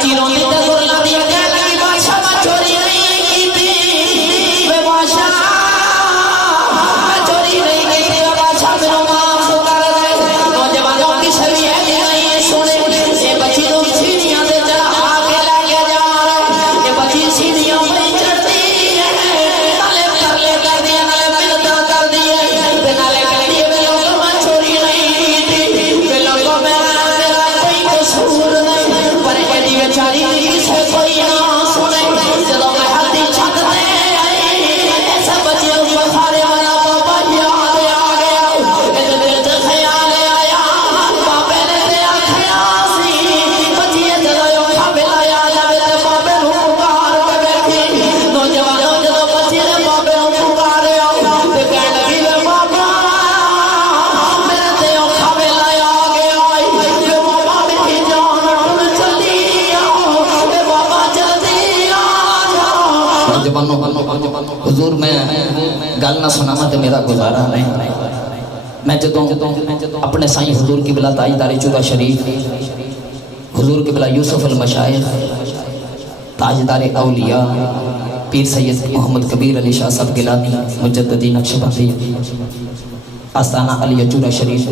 بچی روندی تے زور لاندی کہنے لگی بادشاہ میں چوری نہیں کیتی وے بادشاہ میں چوری نہیں کیتی وے بادشاہ میرا معاف کر دے نوجوانوں کی شریعت نہیں سنے یہ بچی رو سیڑھیاں تے چڑھا کے لے کے جا رہے یہ بچی سیڑھیاں پہ چڑھتی ہے نالے پرلے کر دیا نالے ملتا کر دیا نالے کر دیا وے لوگوں میں چوری نہیں کیتی وے لوگوں میں میرا کوئی قصور نہیں پر ایڈی بیچاری دی سے کوئی نہ سنے جدوں میں ہلدی چھک دے ایسا بچیوں کو سارے والا بابا یاد آ گیا ایک دل تے خیال آیا بابے نے تے آکھیا سی بچیے جدوں کھابے لایا جاوے تے بابے نوں پکار کے بیٹھی نوجوانوں جدوں بچی نے بابے نوں پکاریا تے کہن لگی وے بابا میرے تے کھابے لایا گیا وے بابا میری جان ٹر چلی وے بابا جلدی آ جا نوجوانوں حضور میں گل نہ سناواں تے میرا گزارا نہیں میں جدوں اپنے سائیں حضور کی بلا تاجدار چودہ شریف حضور کی بلا یوسف المشائخ تاجدار اولیاء پیر سید محمد کبیر علی شاہ صاحب گیلانی مجددی نقشبندی آستانہ علی چودہ شریف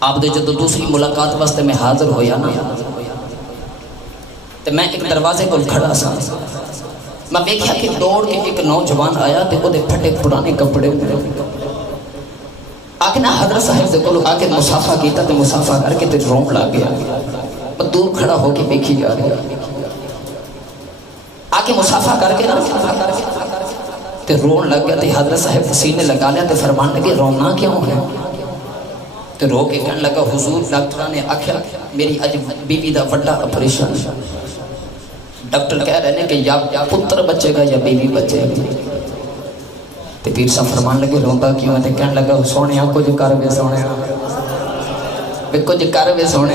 آپ دے جدوں دوسری ملاقات واسطے میں حاضر ہویا نا تے میں ایک دروازے کو کھڑا سا میں دیکھا کہ دوڑ کے ایک نوجوان آیا تے وہ دے پھٹے پرانے کپڑے آکے نا حضرت صاحب دے کولو آکے مسافہ کیتا تے مسافہ کر کے تے رون لا گیا میں دور کھڑا ہو کے دیکھی جا رہا آکے مسافہ کر کے نا تے رون لگ گیا تے حضرت صاحب سینے لگا لیا تے فرمان لگے رونا کیوں ہے تے رو کے کہنے لگا حضور ڈاکٹرہ نے آکھیا میری اج بیوی دا وڈا اپریشن ڈاکٹر کہہ رہے ہیں کہ یا پتر بچے گا یا بیوی بچے گا تے پیر صاحب فرمان لگے روندا کیوں ہے تے کہنے لگا سونے کچھ کر وے سونے وے کچھ کر وے سونے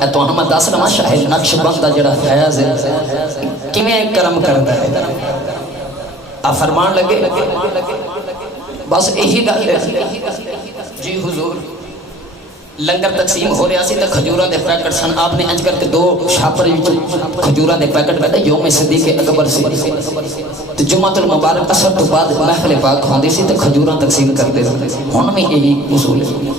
اے تو ہم دس لواں شاہد نقش بندہ جڑا فیض ہے کیویں کرم کردا ہے آ فرمان لگے بس یہی گل ہے جی حضور لنگر تقسیم ہو رہا سی تے کھجوراں دے پیکٹ سن آپ نے انج کر کے دو شاپر وچ کھجوراں دے پیکٹ بیٹھے یوم صدیق اکبر سی تے جمعہ المبارک اثر تو بعد محفل پاک ہوندی سی تے کھجوراں تقسیم کرتے ہن بھی یہی اصول ہے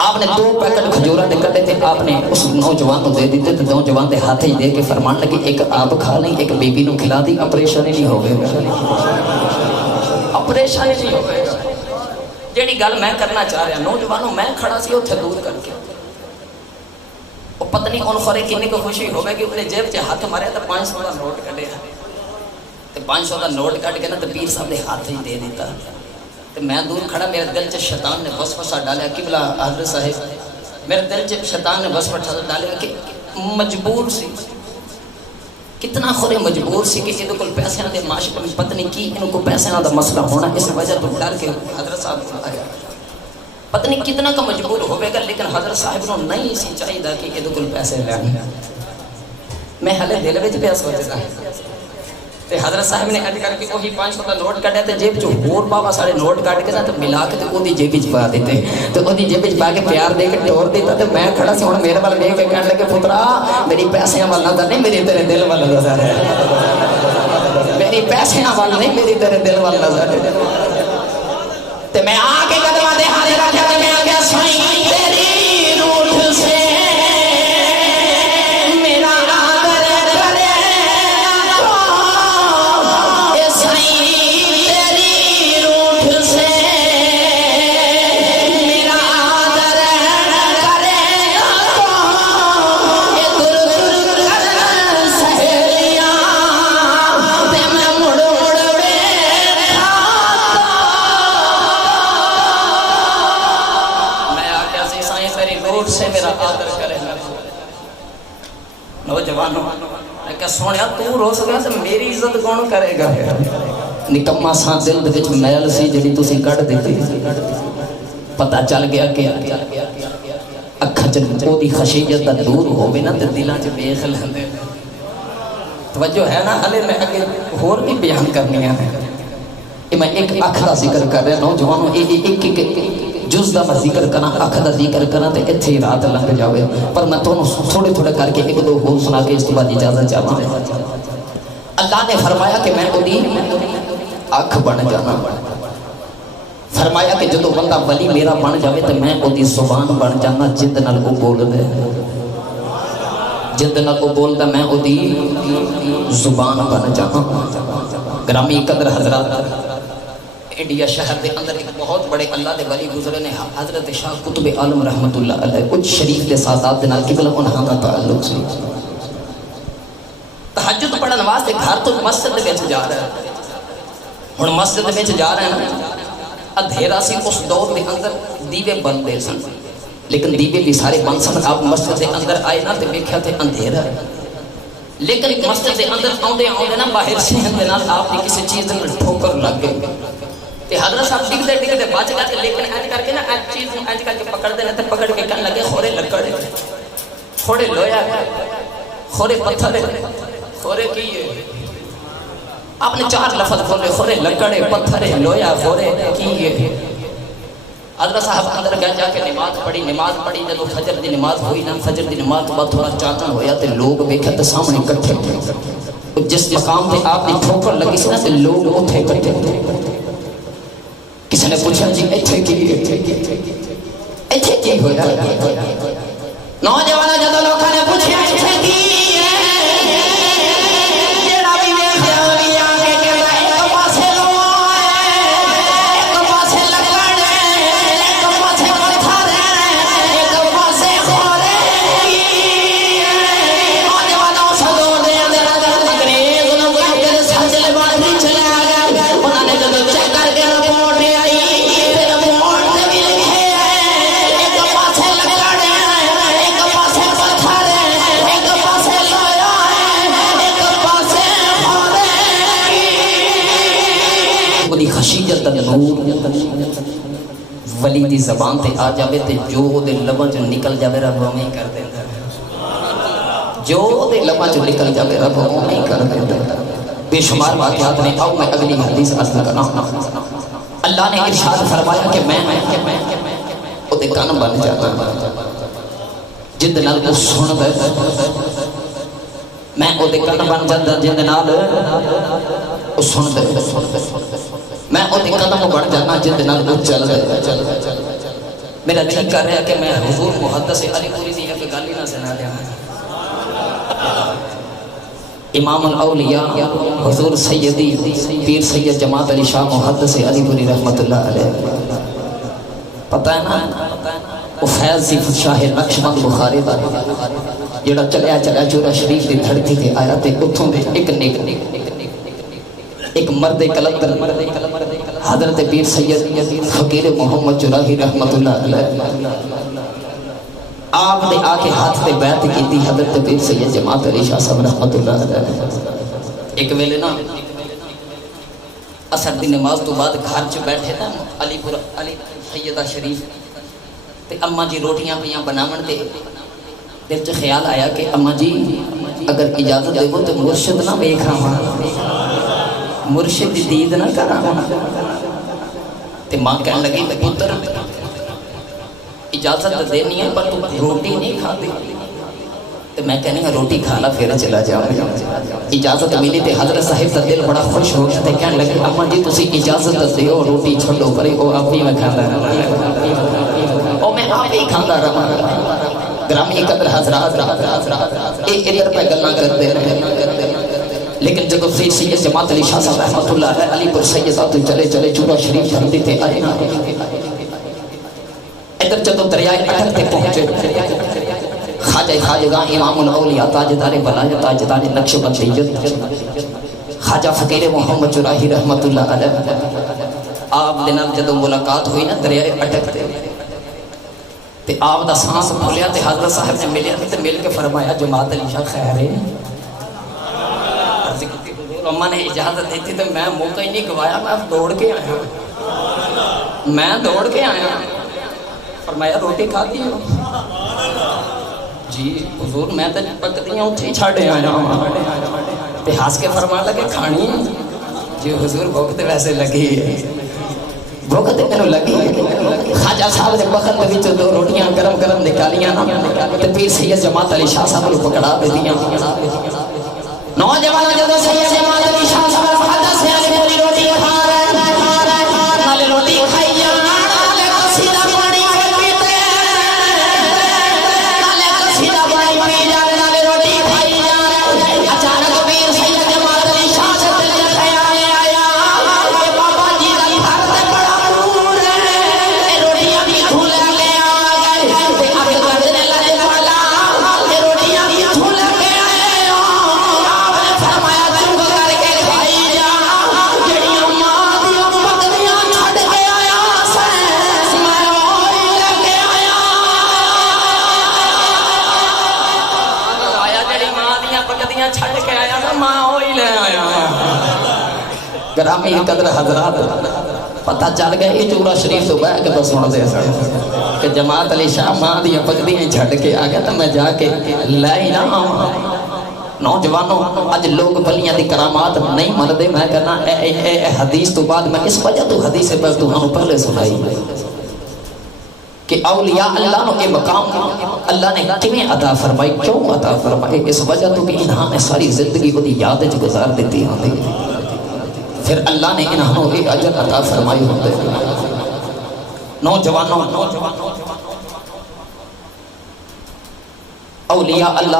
آپ نے دو پیکٹ کھجوراں دے کڈے تے آپ نے اس نوجوان کو دے دیتے تے نوجوان دے ہاتھ ہی دے کے فرمان لگے ایک آپ کھا لیں ایک بیوی نو کھلا دی اپریشن ہی نہیں ہوگے اپریشن ہی نہیں ہوگے جیڑی گل میں کرنا چاہ رہا نوجوانوں میں کھڑا سی اتھے دور کر کے وہ پتنی ان خورے کینی کو خوشی ہوئے کہ انہیں جیب چے ہاتھ مارے تو 500 دا نوٹ کٹے تو 500 دا نوٹ کٹ کے نا تو پیر صاحب نے ہاتھ ہی دے دیتا تو میں دور کھڑا میرے دل چے شیطان نے وسوسہ ڈالیا قبلہ حضرت صاحب میرے دل چے شیطان نے وسوسہ ڈالیا کہ مجبور سی کتنا خورے مجبور سی کہ انہوں کو پیسے دے معاشرے میں پتہ نہیں کی انہوں کو پیسے دا مسئلہ ہونا اس وجہ تو ڈر کے حضرت صاحب کو آیا پتہ نہیں کتنا کا مجبور ہوئے گا لیکن حضرت صاحب کو نہیں سی چاہیے دا کہ انہوں کو پیسے لینے میں حلے دل وچ پیا سوچدا تے حضرت صاحب نے اج کر کے وہی 500 دا نوٹ کڈیا تے جیب چوں ہور بابا سارے نوٹ کڈ کے تے ملا کے تے اودی جیب وچ پا دیتے تے اودی جیب وچ پا کے پیار دے کے ٹور دیتا تے میں کھڑا سی ہن میرے ول دیکھ کے کہنے لگے پترا میری پیسیاں ول نظر نہیں میری تیرے دل ول نظر ہے میری پیسیاں ول نہیں میری تیرے دل ول نظر ہے تے میں آ کے قدماں دے ہاتھ رکھیا تے میں آ سائیں تیری روح سے نوجوانوں میں کہا سونیا تو رو سکیا تو میری عزت کون کرے گا نکمہ ساں دل دے وچ میل سی جڑی تسی کڈ دتی پتہ چل گیا کہ اکھاں چ او دی خشیت دا دور ہوے نا تے دلاں چ ویکھ لیندے توجہ ہے نا ہلے میں اگے ہور بھی بیان کرنی ہے میں ایک اکھ دا ذکر کر رہا نوجوانوں ایک جز دا میں ذکر کرنا اکھ دا ذکر کرنا تے اتھے ہی رات لنگ جاوے پر میں تونوں تھوڑے تھوڑے کر کے ایک دو ہو سنا کے اس کے بعد اجازت چاہتا ہوں اللہ نے فرمایا کہ میں اودی اکھ بن جانا فرمایا کہ جدو بندہ ولی میرا بن جاوے تے میں اودی زبان بن جانا جند نال او بول دے جند نال او بول دے میں اودی زبان بن جانا گرامی قدر حضرات انڈیا شہر دے اندر ایک بہت بڑے اللہ دے ولی گزرے نے حضرت شاہ قطب عالم رحمت اللہ علیہ کچھ شریف دے سادات دے نال قبلہ انہاں دا تعلق سی تہجد پڑھن واسطے گھر تو مسجد وچ جا رہا ہے ہن مسجد وچ جا رہے ہیں اندھیرا سی اس دور دے اندر دیوے بندے سن لیکن دیوے بھی سارے بند سن آپ مسجد دے اندر آئے نا تے ویکھیا تے اندھیرا ہے لیکن مسجد دے اندر آوندے آوندے نا باہر صحن دے نال آپ دی کسی چیز دے ٹھوکر لگ گئی تے حضرت صاحب ڈگدے ڈگدے بچ گئے لیکن انج کر کے نا ایک چیز نوں انج کر کے پکڑ دے تے پکڑ کے کہن لگے خورے لکڑ خورے لویا خورے پتھر خورے کی آپ نے چار لفظ کھولے خورے لکڑے پتھر لویا خورے کی حضرت صاحب اندر گئے جا کے نماز پڑھی جدو فجر دی نماز ہوئی نا فجر دی نماز تو بعد تھوڑا چاچن ہویا تے لوگ ویکھے تے سامنے اکٹھے جس مقام تے آپ دی ٹھوکر لگی سی نا تے لوگ اوتھے اکٹھے کسی نے پوچھا جی ایتھے کی ہویا نوجوان جدو لوگوں نے پوچھا ایتھے کی خشیت نور ولی دی زبان تے آ جاوے تے جو دے لباں چ نکل جاوے رب میں کر دیندا جو دے لباں چ نکل جاوے رب میں کر دیندا بے شمار واقعات نے آؤ میں اگلی حدیث عرض کرنا اللہ نے ارشاد فرمایا کہ میں او دے کان بن جانا جند نال او سن دے میں او دے کان بن جانا جند نال او سن دے میں او دے قدم بڑھ جانا جند نال او چل دے میرا دل کر رہا ہے کہ میں حضور محدث علی پوری دی ایک گل ہی نہ سنا دیا امام الاولیاء حضور سیدی پیر سید جماعت علی شاہ محدث علی پوری رحمت اللہ علیہ پتہ ہے نا وہ فیض صفت شاہ نقشبند بخاری دا جڑا چلیا چورا شریف دی دھڑکی تے آیا تے اتھوں دے ایک مرد کلندر حضرت پیر سید فقیر محمد جراحی رحمت اللہ علیہ آپ نے آکے ہاتھ تے بیعت کی تھی حضرت پیر سید جماعت علی شاہ صاحب رحمت اللہ علیہ ایک ویلے نا اثر دی نماز تو بعد گھر چ بیٹھے نا علی سیدہ شریف تے اماں جی روٹیاں پیاں بناون تے دل چ خیال آیا کہ اماں جی اگر اجازت دے تو مرشد نہ ویکھاں مرشد دید نہ کرا تے ماں کہنے لگی پتر اجازت دینی ہے پر تو روٹی نہیں کھا دے تے میں کہنے گا روٹی کھانا پھر چلا جاؤں اجازت ملی تے حضرت صاحب کا دل بڑا خوش ہو گیا تے کہنے لگی اماں جی تسی اجازت دیو روٹی چھوڑو پرے او آپ ہی میں کھانا رہا او میں آپ ہی کھانا رہا گرامی قدر حضرات ادھر پہ گلاں کرتے رہے لیکن جب سید جماعت علی شاہ صاحب رحمت اللہ علیہ علی پر سیدات چلے چورا شریف دھرتی تے آئے ادھر جب دریائے اٹک تے پہنچے خواجہ امام الاولیاء تاجدار ولایت تاجدار نقشبندیت خواجہ فقیر محمد جراحی رحمت اللہ علیہ آپ دنال جب ملاقات ہوئی نا دریائے اٹک تے آپ دا سانس بھولیا تے حضرت صاحب نے ملیا تے مل کے فرمایا جماعت علی شاہ خیر ہے اماں نے اجازت دیتی تو میں موقع ہی نہیں گوایا میں دوڑ کے آیا فرمایا روٹی کھاتی ہوں جی حضور میں تو پکتیاں اتھے ہی چھاڑے آیا تے ہاس کے فرمان لگے کھانی جی حضور بھوک تے ویسے لگی بھوک تے میں لگی خواجہ خواجہ صاحب نے وقت دے وچ دو روٹیاں گرم گرم نکالیاں نا تے پیر سید جماعت علی شاہ صاحب نوں پکڑا دیاں نوجوان جدوں سید جماعت علی شاہ صاحب خواجہ سے پوری روٹی کھا رہے نالے روٹی کھائی جان نالے قصیدہ پانی پیتے نالے قصیدہ پانی پی جان نالے روٹی کھائی جان اچانک پیر سید جماعت علی شاہ سے دل خیال آیا کہ بابا جی دا گھر تے بڑا دور ہے روٹیاں بھی دھولا لے آ گئے تے اب گردنے لگے والا روٹیاں بھی دھولا کے آئے آپ نے فرمایا چنگ کر کے کھائی جا جڑیاں ماں دیاں پکڑیاں چھڈ کے آیا سے میں وہی لے کے آیا جڑی ماں دیاں پکڑیاں چھڈ کے آیا نا ماں وہی لے آیا گرامی قدر حضرات پتہ چل گیا یہ چورا شریف تو بہ کے بس سن دے سن کہ جماعت علی شاہ ماں دیا پکڑیاں چھڈ کے آ گیا تو میں جا کے لے ہی نہ آواں نوجوانوں اج لوگ بلیاں دی کرامات نہیں مندے میں کہنا اے حدیث تو بعد میں اس وجہ تو حدیث پر تمہوں پہلے سنائی کہ اولیاء اللہ نو کے مقام اللہ نے کیویں عطا فرمائی کیوں عطا فرمائی اس وجہ تو کہ انہاں نے ساری زندگی وہ دی یاد وچ گزار دیتی ہوندی پھر اللہ نے انہوں نے اجر عطا فرمائی ہوندے نوجوانوں اولیاء اللہ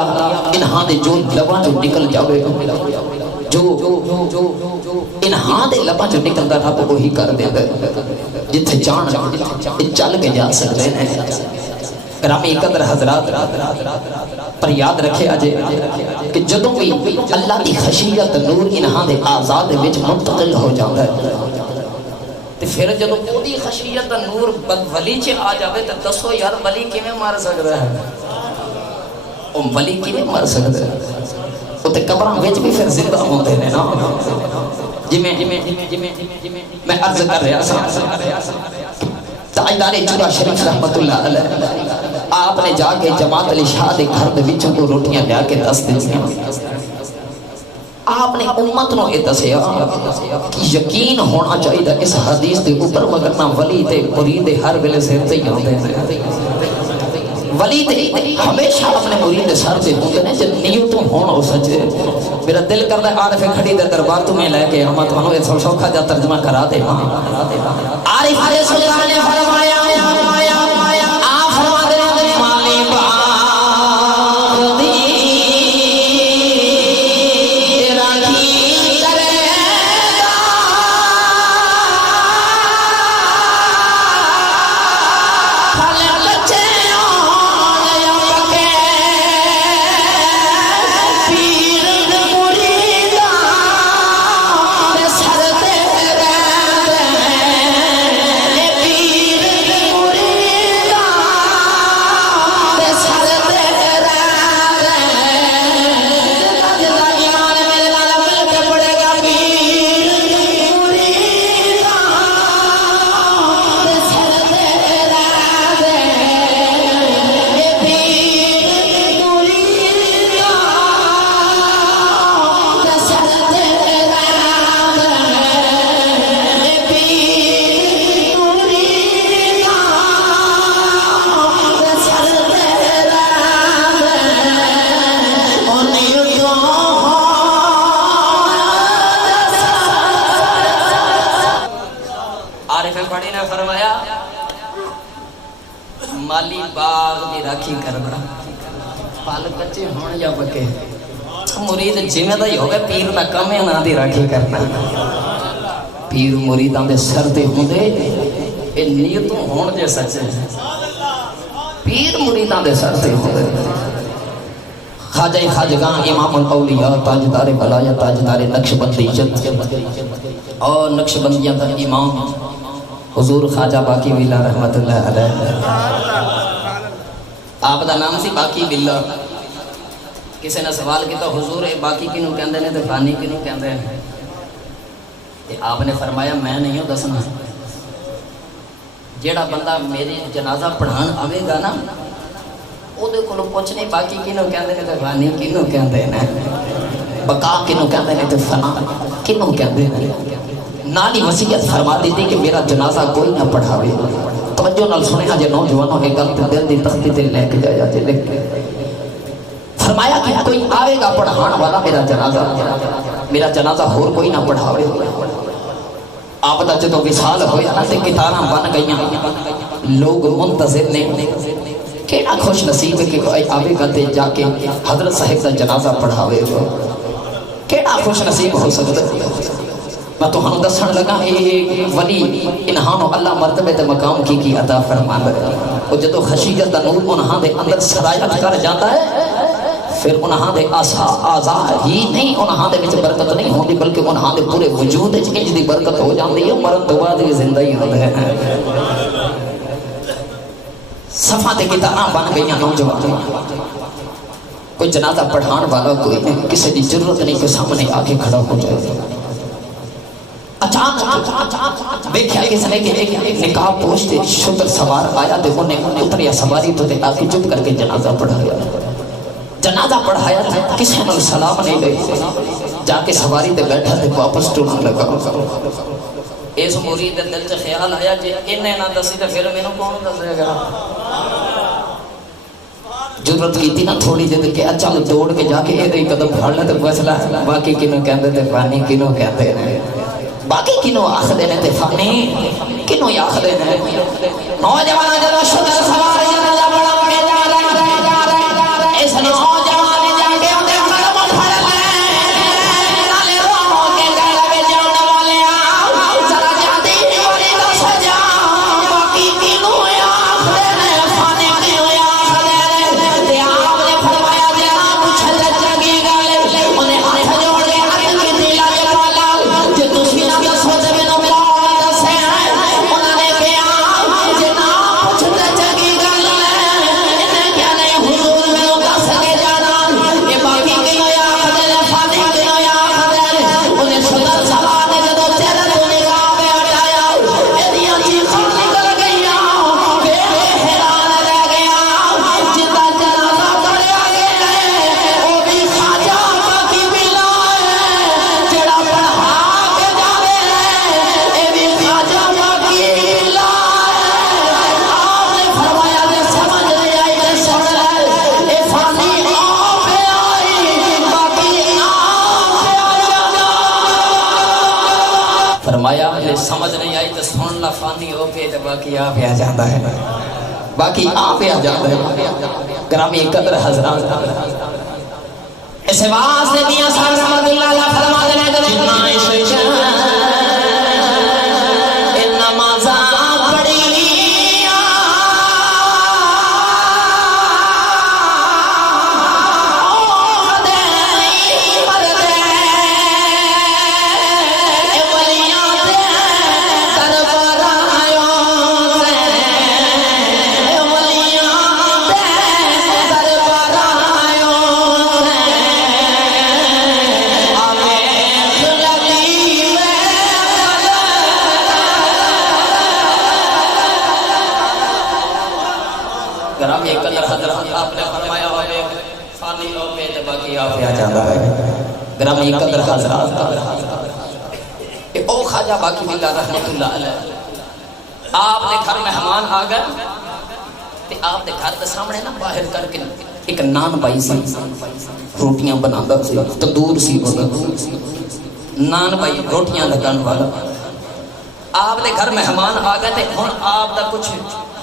انہاں دے جو لباں جو نکل جاوے جو انہاں دے لباں جو نکل دا رب وہی کر دے جتھے جان چل کے جا سکتے ہیں گرامی قدر حضرات پر یاد رکھے آجے کہ جدوں بھی اللہ دی خشیت نور انہاں دے آزاد وچ منتقل ہو جاتا ہے تے پھر جدوں او دی خشیت نور ولی چ آ جاوے تے دسو یار ولی کیویں مار سکدا ہے او ولی کیویں مر سکدا ہے او تے قبراں وچ بھی پھر زندہ ہوندے نے نا جویں میں عرض کر رہا سا تاجدار چورا شریف رحمت اللہ علیہ آپ نے جا کے جماعت علی شاہ دے گھر دے وچوں کو روٹیاں لیا کے دس دتیاں آپ نے امت نو یہ دسیا کہ یقین ہونا چاہیے اس حدیث دے اوپر مگرنا ولی تے مرید ہر ویلے سر تے ہی ہوندے ہیں ولی تے ہمیشہ اپنے مرید سر تے ہوندے ہیں جے نیتوں ہون او سچے میرا دل کردا ہے عارف کھڑی دے دربار تو میں لے کے ہم تانوں اے سوکھا جا ترجمہ کرا دے عارف سلطان نے فرمایا آپ فرما دے مالی باغ دی راکھی کرے گا پھل بچے یا پکے پیر مریداں دے سر تے رہندے پیر مریداں دے سر تے رہندے جدا ایمان میرے نال مل کے پڑے گا پیر مریداں دے سر تے رہندے پیر مریداں دے سر تے رہندے پیر مریداں دے سر تے رہندے او نیتوں عارف بڑی نے فرمایا مالی باغ دی راکھی کرنا پھل کچے ہون یا پکے مرید جویں دا ہی ہوے پیر دا کم ہے انہاں دی راکھی کرنا پیر مریداں دے سر تے ہوندے اے نیتوں ہون جے سچے پیر مریداں دے سر تے ہوندے خواجہ خواجگاں امام الاولیاء تاجدار ولایت تاجدار نقشبندیت اور نقشبندیت امام حضور خواجہ باقی باللہ رحمت اللہ علیہ آپ دا نام سی باقی باللہ کسی نے سوال کیا حضور اے باقی کنوں کہندے نے تے فانی کنوں کہندے نے تے آپ نے فرمایا میں نہیں ہوں دسنا جیڑا بندہ میری جنازہ پڑھان آوے گا نا او دے کولوں پوچھنے باقی کنوں کہندے نے تے فانی کنوں کہندے نے بقا کنوں کہندے نے تے فنا کنوں کہندے نے نالی وصیت فرما دیتی کہ میرا جنازہ کوئی نہ پڑھاوے توجہ نال سنیا جے نوجوانوں ایک گل تے دل دی تختی تے لے کے جایا جے لکھ کے فرمایا کہ کوئی آئے گا پڑھان والا میرا جنازہ ہور کوئی نہ پڑھاوے آپ دا جدو وصال ہویا نا تے کتاراں بن گئیاں لوگ منتظر نے کیڑا خوش نصیب ہے کہ کوئی آئے گا تے جا کے حضرت صاحب دا جنازہ پڑھاوے کیڑا خوش نصیب ہو سکتا میں تو ہم دسن لگا ایک ولی انہانو اللہ مرتبے تے مقام کی عطا فرمان ہے اور جدو خشیت دا نور انہاں دے اندر سرایت کر جاتا ہے پھر انہاں دے آزا ہی نہیں انہاں دے وچ برکت نہیں ہوندی بلکہ انہاں دے پورے وجود وچ انج دی برکت ہو جاندی ہے مرن تو بعد بھی زندہ ہی ہوندے ہیں صفاں تے کتاباں بن گئیاں نوجوان کوئی جنازہ پڑھان والا کوئی نہیں کسی دی ضرورت نہیں کہ سامنے آ کے کھڑا ہو جائے اچانک دیکھا کس نے کہ ایک نقاب پوش شتر سوار آیا تے انہیں اتریا سواری تو تے آ کے چپ کر کے جنازہ پڑھایا تھا کسی نے سلام نہیں لے جا کے سواری تے بیٹھا تے واپس ٹرنے لگا اس مرید دل سے خیال آیا جے انہیں نہ دسی تے پھر مینوں کون دسے گا ضرورت کی تھی نا تھوڑی جے کہ چل دوڑ کے جا کے اے قدم پھڑ لے تے فیصلہ باقی کینوں کہندے تے فانی کینوں کہندے نے باقی کنوں آخدے نے تے فانی کنوں آخدے نے نوجوان جدو شتر سوار جنازہ پڑھا کے جا رہے اس نوجوان جا کے اندے قدم پھڑ لے نالے رو کے گل وچ جان والے ذرا جلدی والی دس جا باقی کنوں آخدے نے فانی کنوں آخدے نے تے آپ نے فرمایا جے نہ پوچھ تے چنگی گل انہیں ہاتھ جوڑ کے عرض کیتی لاج والا جے تسی نہ دسو تے مینوں کون دسے انہاں نے کہا جے نہ پوچھ تے چنگی گل انہیں کیا نہیں حضور مینوں دس کے جانا اے باقی کنوں آخدے نے فانی کنوں آخدے نے انہیں شتر سوار نے جدو چہرے تو نگاہ پہ ہٹایا ایدیاں چیخاں نکل گئیاں بے حیران رہ گیا جدا جنازہ پڑھیا گیا او بھی خواجہ باقی بلا ہے جڑا پڑھا کے جاوے اے بھی خواجہ باقی بلا ہے آپ نے فرمایا کہ سمجھ نہیں آئی کہ سن لے اے فانی آپ پہ آئی باقی آپ پہ آئی فرمایا یہ سمجھ نہیں آئی تو سن لا فانی ہو کے تو باقی آپ آ جاتا ہے باقی آپ آ جاتا ہے گرامی قدر حضرات اس واسطے میاں صاحب رحمۃ اللہ علیہ فرما دینے کہ جتنا عشق ان نمازاں پڑھی گرامی قدر حضرات آپ نے فرمایا ہوئے فانی ہو کے تو باقی آپ آ جاتا ہے گرامی قدر حضرات او خواجہ باقی بلا رحمت اللہ علیہ آپ نے گھر مہمان آ گئے تے آپ نے گھر کے سامنے نا باہر کر کے ایک نان بائی سی روٹیاں بناتا سی تندور سی نان بائی روٹیاں لگان والا آپ نے گھر مہمان آ گئے تے ہن آپ دا کچھ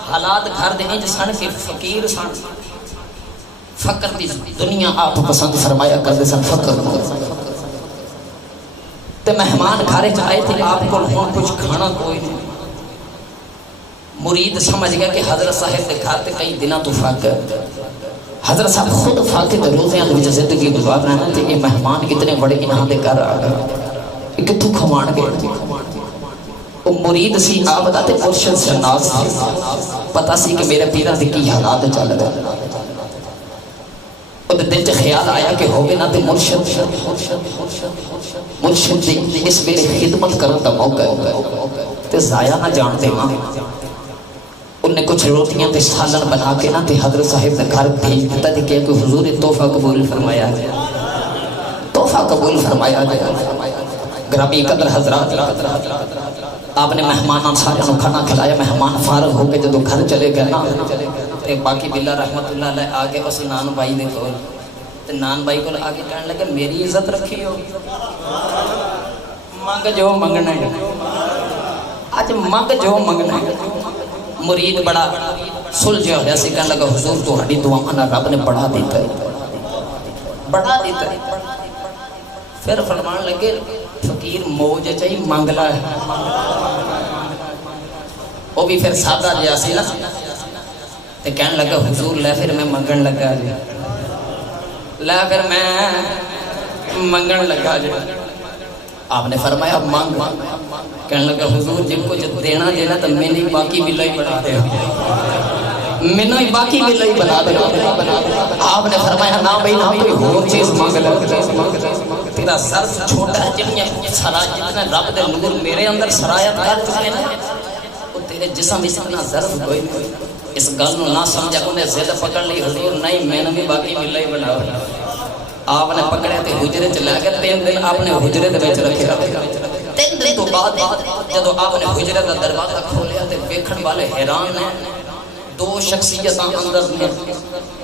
حالات گھر دے انج سن کے فقیر سن فقر دی دنیا آپ پسند فرمایا کرتے سن فقر تے مہمان گھر وچ آئے تھے آپ کو ہن کچھ کھانا کوئی نہیں مرید سمجھ گیا کہ حضرت صاحب کے گھر تے کئی دنوں تو فاقہ حضرت صاحب خود فاقے تے روزیاں دے وچ زندگی گزار رہے ہیں تے یہ مہمان اتنے بڑے انہاں دے گھر آ گئے کتھوں کھوان گئے وہ مرید سی آپ دا تے مرشد شناس سی پتہ سی کہ میرے پیران دے کی حالات چل رہے اور دل چ خیال آیا کہ ہوگے نا تے مرشد دے اس میرے خدمت کرن دا موقع ہے تے ضائع نہ جانتے ماں انہیں کچھ روٹیاں تے سالن بنا کے نا تے حضرت صاحب نے گھر بھیج دیتا تے کہ حضور تحفہ قبول فرمایا گیا تحفہ قبول فرمایا گیا گرامی قدر حضرات، آپ نے مہمان سارے کو کھانا کھلایا، مہمان فارغ ہو کے جدو گھر چلے گئے نا تے باقی بلا رحمت اللہ علیہ آگے اس نان بھائی نے کول تے نان بھائی کو آگے کہنے لگے میری عزت رکھی ہو، منگ جو منگنا ہے، آج منگ جو منگنا ہے۔ مرید بڑا سلجھا ہوا سی، کہنے لگا حضور تہاڈی دعاواں نال رب نے بڑھا دیتا ہے، بڑھا دیتا ہے۔ پھر فرمان لگے فقیر موج چاہی مانگلا ہے، وہ بھی پھر سادہ جہا سی نا تے کہنے لگا حضور لے پھر میں منگن لگا جی، لے پھر میں منگن لگا جی۔ آپ نے فرمایا مانگ، کہنے لگا حضور جن کو جب دینا دینا تو میں نے باقی بھی لئی بنا دے، میں نے باقی بھی لئی بنا دے۔ آپ نے فرمایا نہ بھائی نہ کوئی اور چیز مانگ لے، تیرا ظرف چھوٹا ہے جتنا سرا جتنا رب دے نور میرے اندر سرایت کر چکے نا، وہ تیرے جسم اس اتنا ظرف کوئی نہیں۔ اس گل نو نہ سمجھا، انہیں زیادہ پکڑ لی حضور نہیں میں نے بھی باقی بھی لئی بنا۔ آپ نے پکڑے تے حجرے چ لے گئے، 3 دن آپ نے حجرے دے وچ رکھے، 3 دن تو بعد جدو آپ نے حجرے دا دروازہ کھولیا تے ویکھن والے حیران ہیں، 2 شخصیتاں اندر نے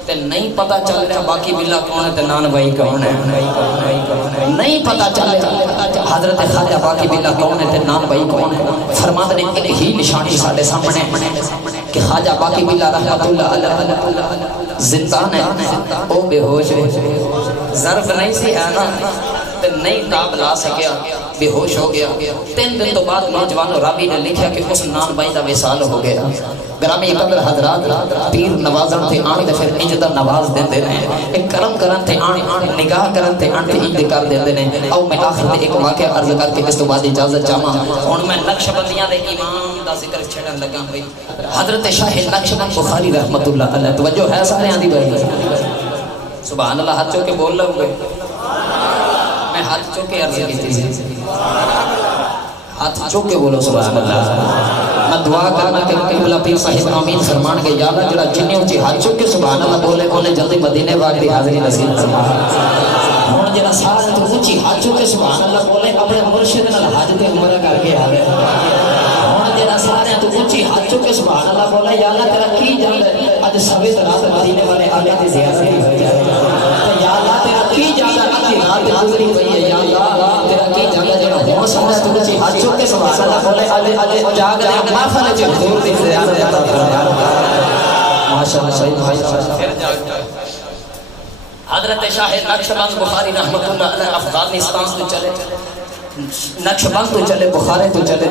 تے نہیں پتا چل رہا باقی بلا کون ہے تے نان بھائی کون ہے، نہیں پتا چل رہا حضرت خواجہ باقی بلا کون ہے تے نان بھائی کون ہے۔ فرماتے ہیں ایک ہی نشانی ساڈے سامنے کہ خواجہ باقی بلا رحمت اللہ علیہ زندہ ہے، او بے ہوش ہے، ظرف نہیں سی ہے نا تے نہیں تاب لا سکیا، بے ہوش ہو گیا۔ 3 دن تو بعد نوجوانوں رابی نے لکھا کہ اس نان بھائی دا وصال ہو گیا۔ گرامی قدر حضرات، پیر نوازن تے آن تے پھر انج دا نواز دیندے نے، ایک کرم کرن تے آن نگاہ کرن تے آن تے انج کر دیندے نے۔ او میں آخر تے ایک واقعہ عرض کر کے اس تو بعد اجازت چاہواں۔ ہن میں نقشبندیاں دے امام دا ذکر چھڑن لگا بھائی، حضرت شاہ نقشبند بخاری رحمت اللہ علیہ، توجہ ہے سارے آندی بھائی، سبحان اللہ، ہاتھ چوکے بول لوں گے، میں ہاتھ چوکے عرض کی تھی، ہاتھ چوکے بولو سبحان اللہ۔ میں دعا کرنا کہ قبلہ پیر صاحب آمین فرمان کے یا اللہ جڑا جنہیں اونچی ہاتھ چوکے سبحان اللہ بولے انہیں جلدی مدینے پاک دی حاضری نصیب فرما۔ ہن جڑا سارے تو اونچی ہاتھ چوکے سبحان اللہ بولے اپنے مرشد نال حج تے عمرہ کر کے آوے۔ ہن جڑا سارے تو اونچی ہاتھ چوکے سبحان اللہ بولے یا اللہ تیرا کی جاندا ہے اج سویت رات مدینے والے آلے دی زیارت ہو جائے، یا اللہ تیرا کی جاندا ہے اج رات گزری ہوئی ہے، یا اللہ تیرا کی جاندا جڑا ہو سکدا تو اونچی ہاتھ چوکے سبحان اللہ بولے اج جاگ دے محفل وچ حضور دی زیارت عطا فرما۔ ماشاءاللہ صحیح بھائی۔ حضرت شاہ نقشبند بخاری رحمت اللہ علیہ افغانستان تو چلے، نقشبند تو چلے، بخاری تو چلے،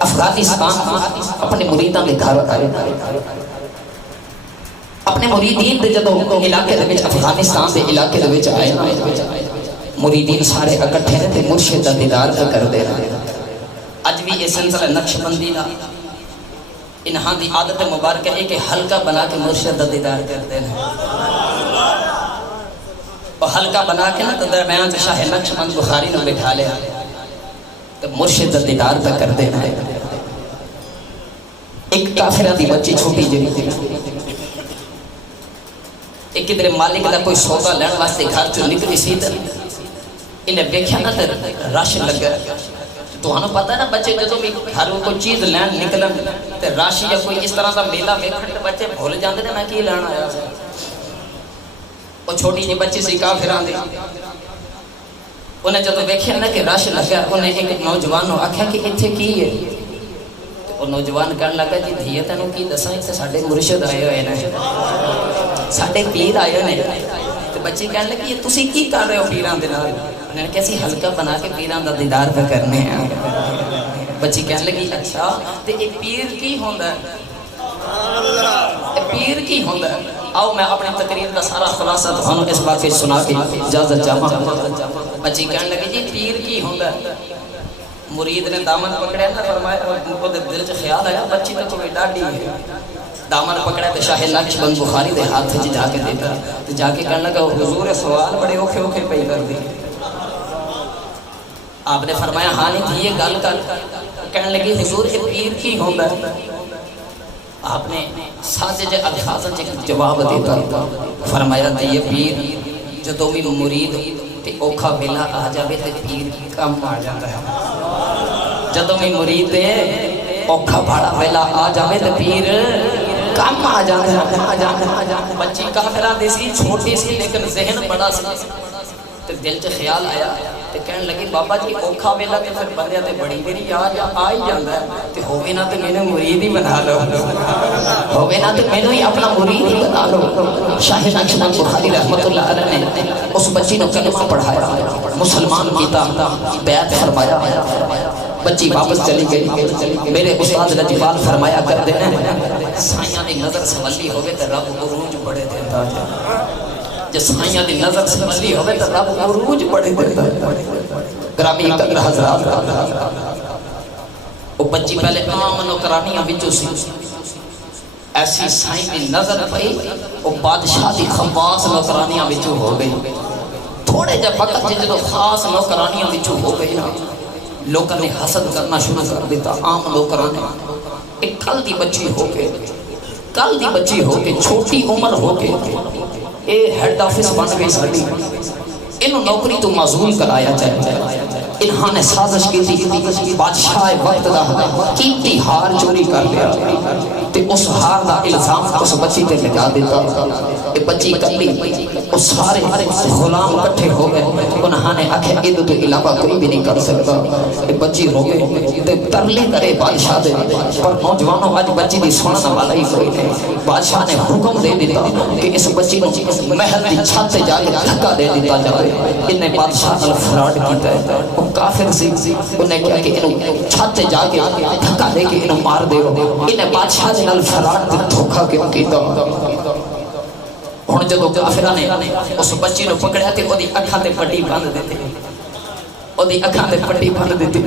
افغانستان اپنے مریداں کے گھر آئے، اپنے مریدین دے جدو علاقے دے وچ افغانستان دے علاقے دے وچ آئے، مریدین سارے اکٹھے نے تے مرشد دا دیدار کردے رہے۔ اج بھی یہ سلسلہ نقشبندی دا انہاں دی عادت مبارکہ ہے کہ حلقہ بنا کے مرشد دا دیدار کرتے ہیں، اور حلقہ بنا کے نا تو درمیان سے شاہ نقشبند بخاری نے بٹھا لیا تو مرشد دا دیدار پہ کرتے ہیں۔ ایک کافرہ دی بچی چھوٹی جی، ایک کدھر مالک دا کوئی سودا لین واسطے گھر چو نکلی سی تے انہیں دیکھا نا تے رش لگا۔ تو ہمیں پتہ ہے نا بچے جدو بھی گھروں کوئی چیز لین نکلن تے رش یا کوئی اس طرح دا میلہ ویکھن تے بچے بھول جاندے نے میں کی لین آیا۔ وہ چھوٹی جی بچی سی کافران دی، انہیں جدو ویکھیا نا کہ رش لگا، انہیں ایک نوجوان آکھیا کہ اتھے کی ہے؟ وہ نوجوان کہنے لگا جی دھیے تینوں کی دساں اتھے ساڈے مرشد آئے ہوئے نے، ساڈے پیر آئے ہوئے نے۔ تو بچی کہنے لگی یہ تسی کی کر رہے ہو پیران دے نال؟ انہوں نے کہا سی حلقہ بنا کے پیران دا دیدار پہ کرنے ہیں۔ بچی کہنے لگی اچھا تے یہ پیر کی ہوندا ہے؟ پیر کی ہوندا ہے؟ آؤ میں اپنے تقریر کا سارا خلاصہ تھانوں اس بات کے سنا کے اجازت چاہواں۔ بچی کہنے لگی جی پیر کی ہوندا ہے؟ مرید نے دامن پکڑیا نا، فرمایا وہ دل چ خیال آیا بچی تو کوئی ڈاڈی ہے، دامن پکڑا تے شاہ نقشبند بخاری دے ہاتھ وچ جا کے دیتا تے جا کے کہنے لگا حضور سوال بڑے اوکھے اوکھے پئی کر دی۔ آپ نے فرمایا ہاں نہیں تھی یہ گل کر، کہنے لگی حضور یہ پیر کی ہوندا ہے؟ آپ نے سادے الفاظ وچ جواب دیتا، فرمایا تے یہ پیر جدوں بھی مرید تے اوکھا ویلا آ جاوے تے پیر کم آ جاتا ہے جدوں میں مرید ہے اوکھا بھاڑا ویلا آ جاوے تے پیر کم آ جاتا ہے بچی کافرہ دی سی چھوٹی سی لیکن ذہن بڑا سی تے دل چ خیال آیا تے کہن لگی بابا جی اوکھا ویلا تے پھر بندے تے بڑی میری آ ہی جاندا ہے تے ہووے نا تے مینوں مرید ہی بنا لو ہووے نا تے مینوں ہی اپنا مرید ہی بنا لو شاہ نقشبند بخاری رحمت اللہ علیہ نے اس بچی نو کلمہ پڑھایا مسلمان کیتا بیعت فرمایا بچی واپس چلی گئی میرے استاد لجپال فرمایا کر دینا سائیاں دی نظر سنبھلی ہوگے تے رب عروج بڑے دیتا ہے جس سائیاں دی نظر سنبھلی ہوگے تے رب عروج بڑے دیتا ہے گرامی قدر حضرات وہ بچی پہلے عام نوکرانیاں وچوں سی ایسی سائیں دی نظر پئی وہ بادشاہ دی خواص نوکرانیاں وچوں ہو گئی تھوڑے جے وقت جدوں خاص نوکرانیاں وچوں ہو گئی نا لوگوں نے حسد کرنا شروع کر دیتا عام نوکرانے ایک کل دی بچی ہو کے چھوٹی عمر ہو کے اے ہیڈ آفس بن گئی ساڈی انہوں نوکری تو معزول کرایا جائے انہاں نے سازش کی تھی بادشاہ وقت دا قیمتی ہار چوری کر لیا تے اس ہار دا الزام اس بچی تے لگا دیتا اے بچی کلی اس سارے غلام اکٹھے ہو گئے انہاں نے آکھے ادھر تو علاوہ کوئی بھی نہیں کر سکتا اے بچی روے تے ترلے کرے بادشاہ دے پر نوجوانوں آج بچی دی سننا والا ہی کوئی نہیں بادشاہ نے حکم دے دیتا کہ اس بچی کو محل دی چھت سے جا کے دھکا دے دیتا جائے انہیں بادشاہ نال فراڈ کیتا ہے وہ کافر سی انہیں کہا کہ انہوں چھت سے جا کے دھکا دے کے انہوں مار دے انہیں بادشاہ نال فراڈ تے دھوکا کیوں کیتا ہن جدوں کافراں نے اس بچی نو پکڑیا تے اودی اکھاں تے پٹی بند دتی اودی اکھاں تے پٹی بند دتی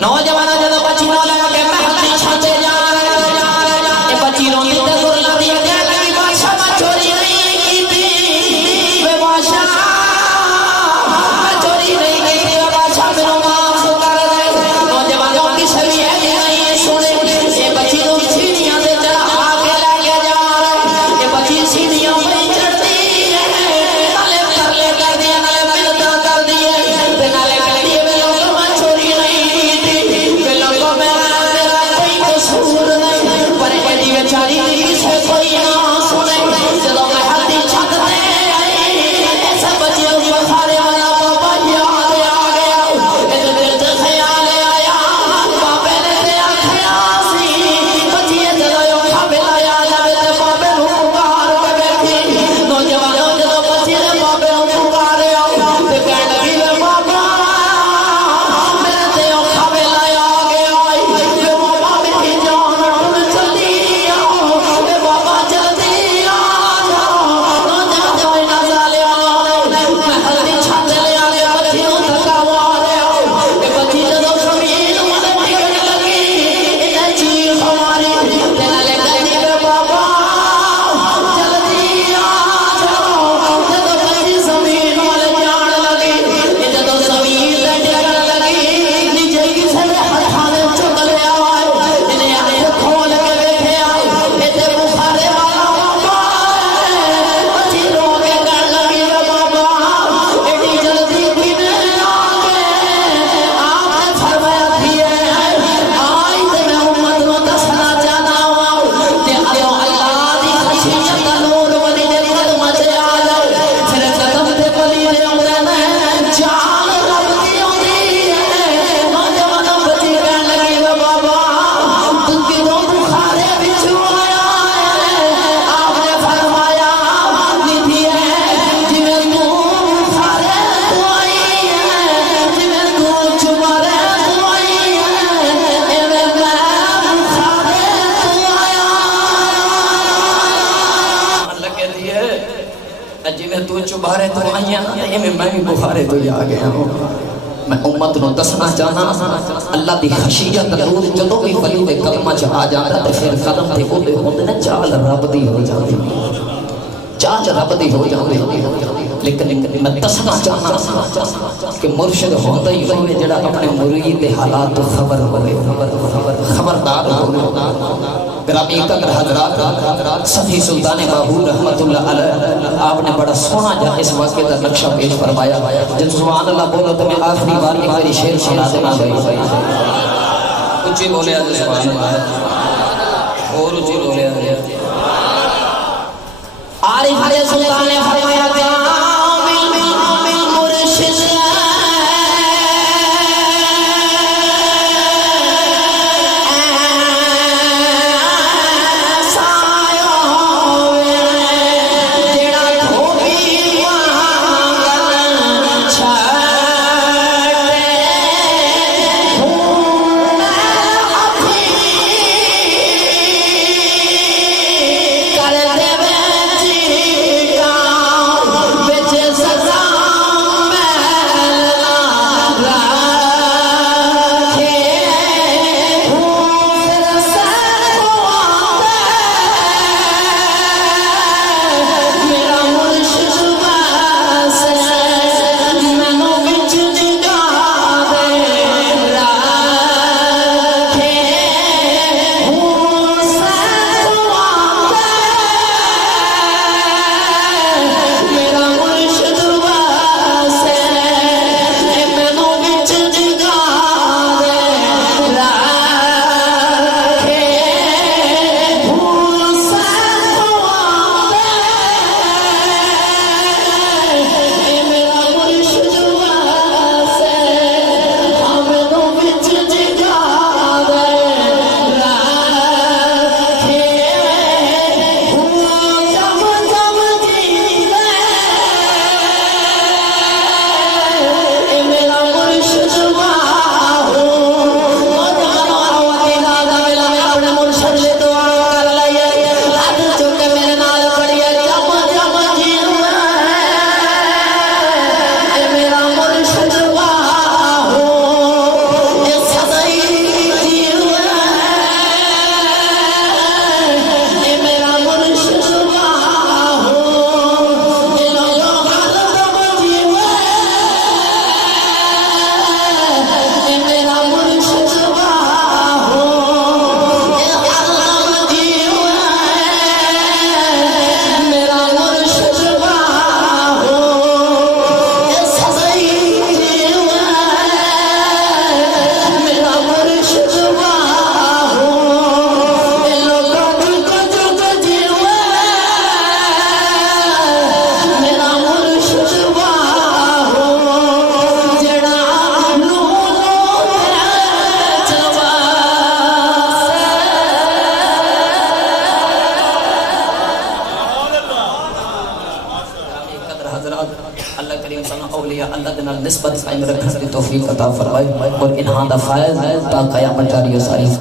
نوجوان جدوں بچی نو لگا کے محل دی چھت تے جا اے بچی روندی تے گر لگی کہ لگی بادشاہ میں چوری نہیں کیتی بے بادشاہ میں چوری نہیں کیتی بادشاہ میرا معاف کر دے نوجوانوں کی سبھی ہے نہیں سنے اے بچی نو سینیاں تے چڑھا کے لے کے جا اے بچی سینیاں پہ چڑھتی ہے نالے کر لے کر دیا نالے منتاں کر دیے تے نالے کر دیے بے لوگوں میں چوری نہیں کیتی بے لوگوں میں میرا کوئی قصور نہیں پر ایڈی بیچاری سے کوئی نہ سنے جدوں میں ہاتھی چھت تے آئی ایسا بچی بخارے والا بابا یاد آ گیا ایک دل تے خیال آیا بابے نے تے آکھیا سی بچی جدوں اوکھا ویلا آ جاوے تے بابے نوں پکار کے بیٹھی نوجوانوں جدوں بچی نے بابے نوں پکاریا تے کہن لگی وے بابا میرے تے اوکھا ویلا آ گیا وے بابا میری جان ہن چلی آؤ وے بابا جلدی آ جاؤ نوجوان نہ ظالما محل دی چھت لے آ کے بچی نوں دھکا ماریا اے بچی جدوں زمین ول ڈگن لگی اے چیخ ماری تے نالے کہندی وے بابا جلدی آ جاؤ جدوں بچی زمین ول جان لگی جدوں زمین تے ڈگن لگی نیچے کسے نے ہتھاں نے چک لیا انہیں اکھ کھول کے دیکھیا اے تے بخارے والا بابا بچی رو کے کہن لگی وے بابا ایڈی جلدی کیویں آ گئے آپ نے فرمایا تھی آج تے میں امت نو دسنا چاہتا ہوں کہ اللہ دی خشیت دا نور ولی دے قدم تے آ جائے پھر قدم تے ولی دے آندے نے جان رب دی ہوندی ہے نوجوانوں بچی کہن لگی وے بابا تو کدوں بخارے وچوں آیا آپ نے فرمایا ندی ہے جویں تو بخارے تو آئی ہے جویں تو چمارے تو آئی ہے ایویں میں بخارے تو آیا لگے دیے جویں تو چبارے تو آئی ہے ایویں میں بھی بخارے تو آ گیا ہوں میں امت نو دسنا چاہنا اللہ دی خشیت نور جدوں بھی ولی دے قدم چ آ جاندا تے پھر قدم تے اودے ہوندے نے چال رب دی ہو جاندی چال رب دی ہو جاندی لیکن میں دسنا چاہنا کہ مرشد ہوندا ہی وہی جڑا اپنے مرید دے حالات تو خبر ہوے خبردار ہوے گرامی قدر حضرات صفی سلطان باہو رحمت اللہ علیہ آپ نے بڑا سونا جا اس واقعے کا نقشہ پیش فرمایا. جب سبحان اللہ بولو تو میں آخری بار ایک باری شعر سنا دینا گئی. اچھی بولے آج سبحان اللہ اور اچھی بولے آج. عارف علیہ سلطان نے فرمایا اللہ کریم صلی اللہ اولیاء اللہ دنال نسبت قائم رکھنے کی توفیق عطا فرمائے اور انہاں دا فائز تا قیامت جاری ساری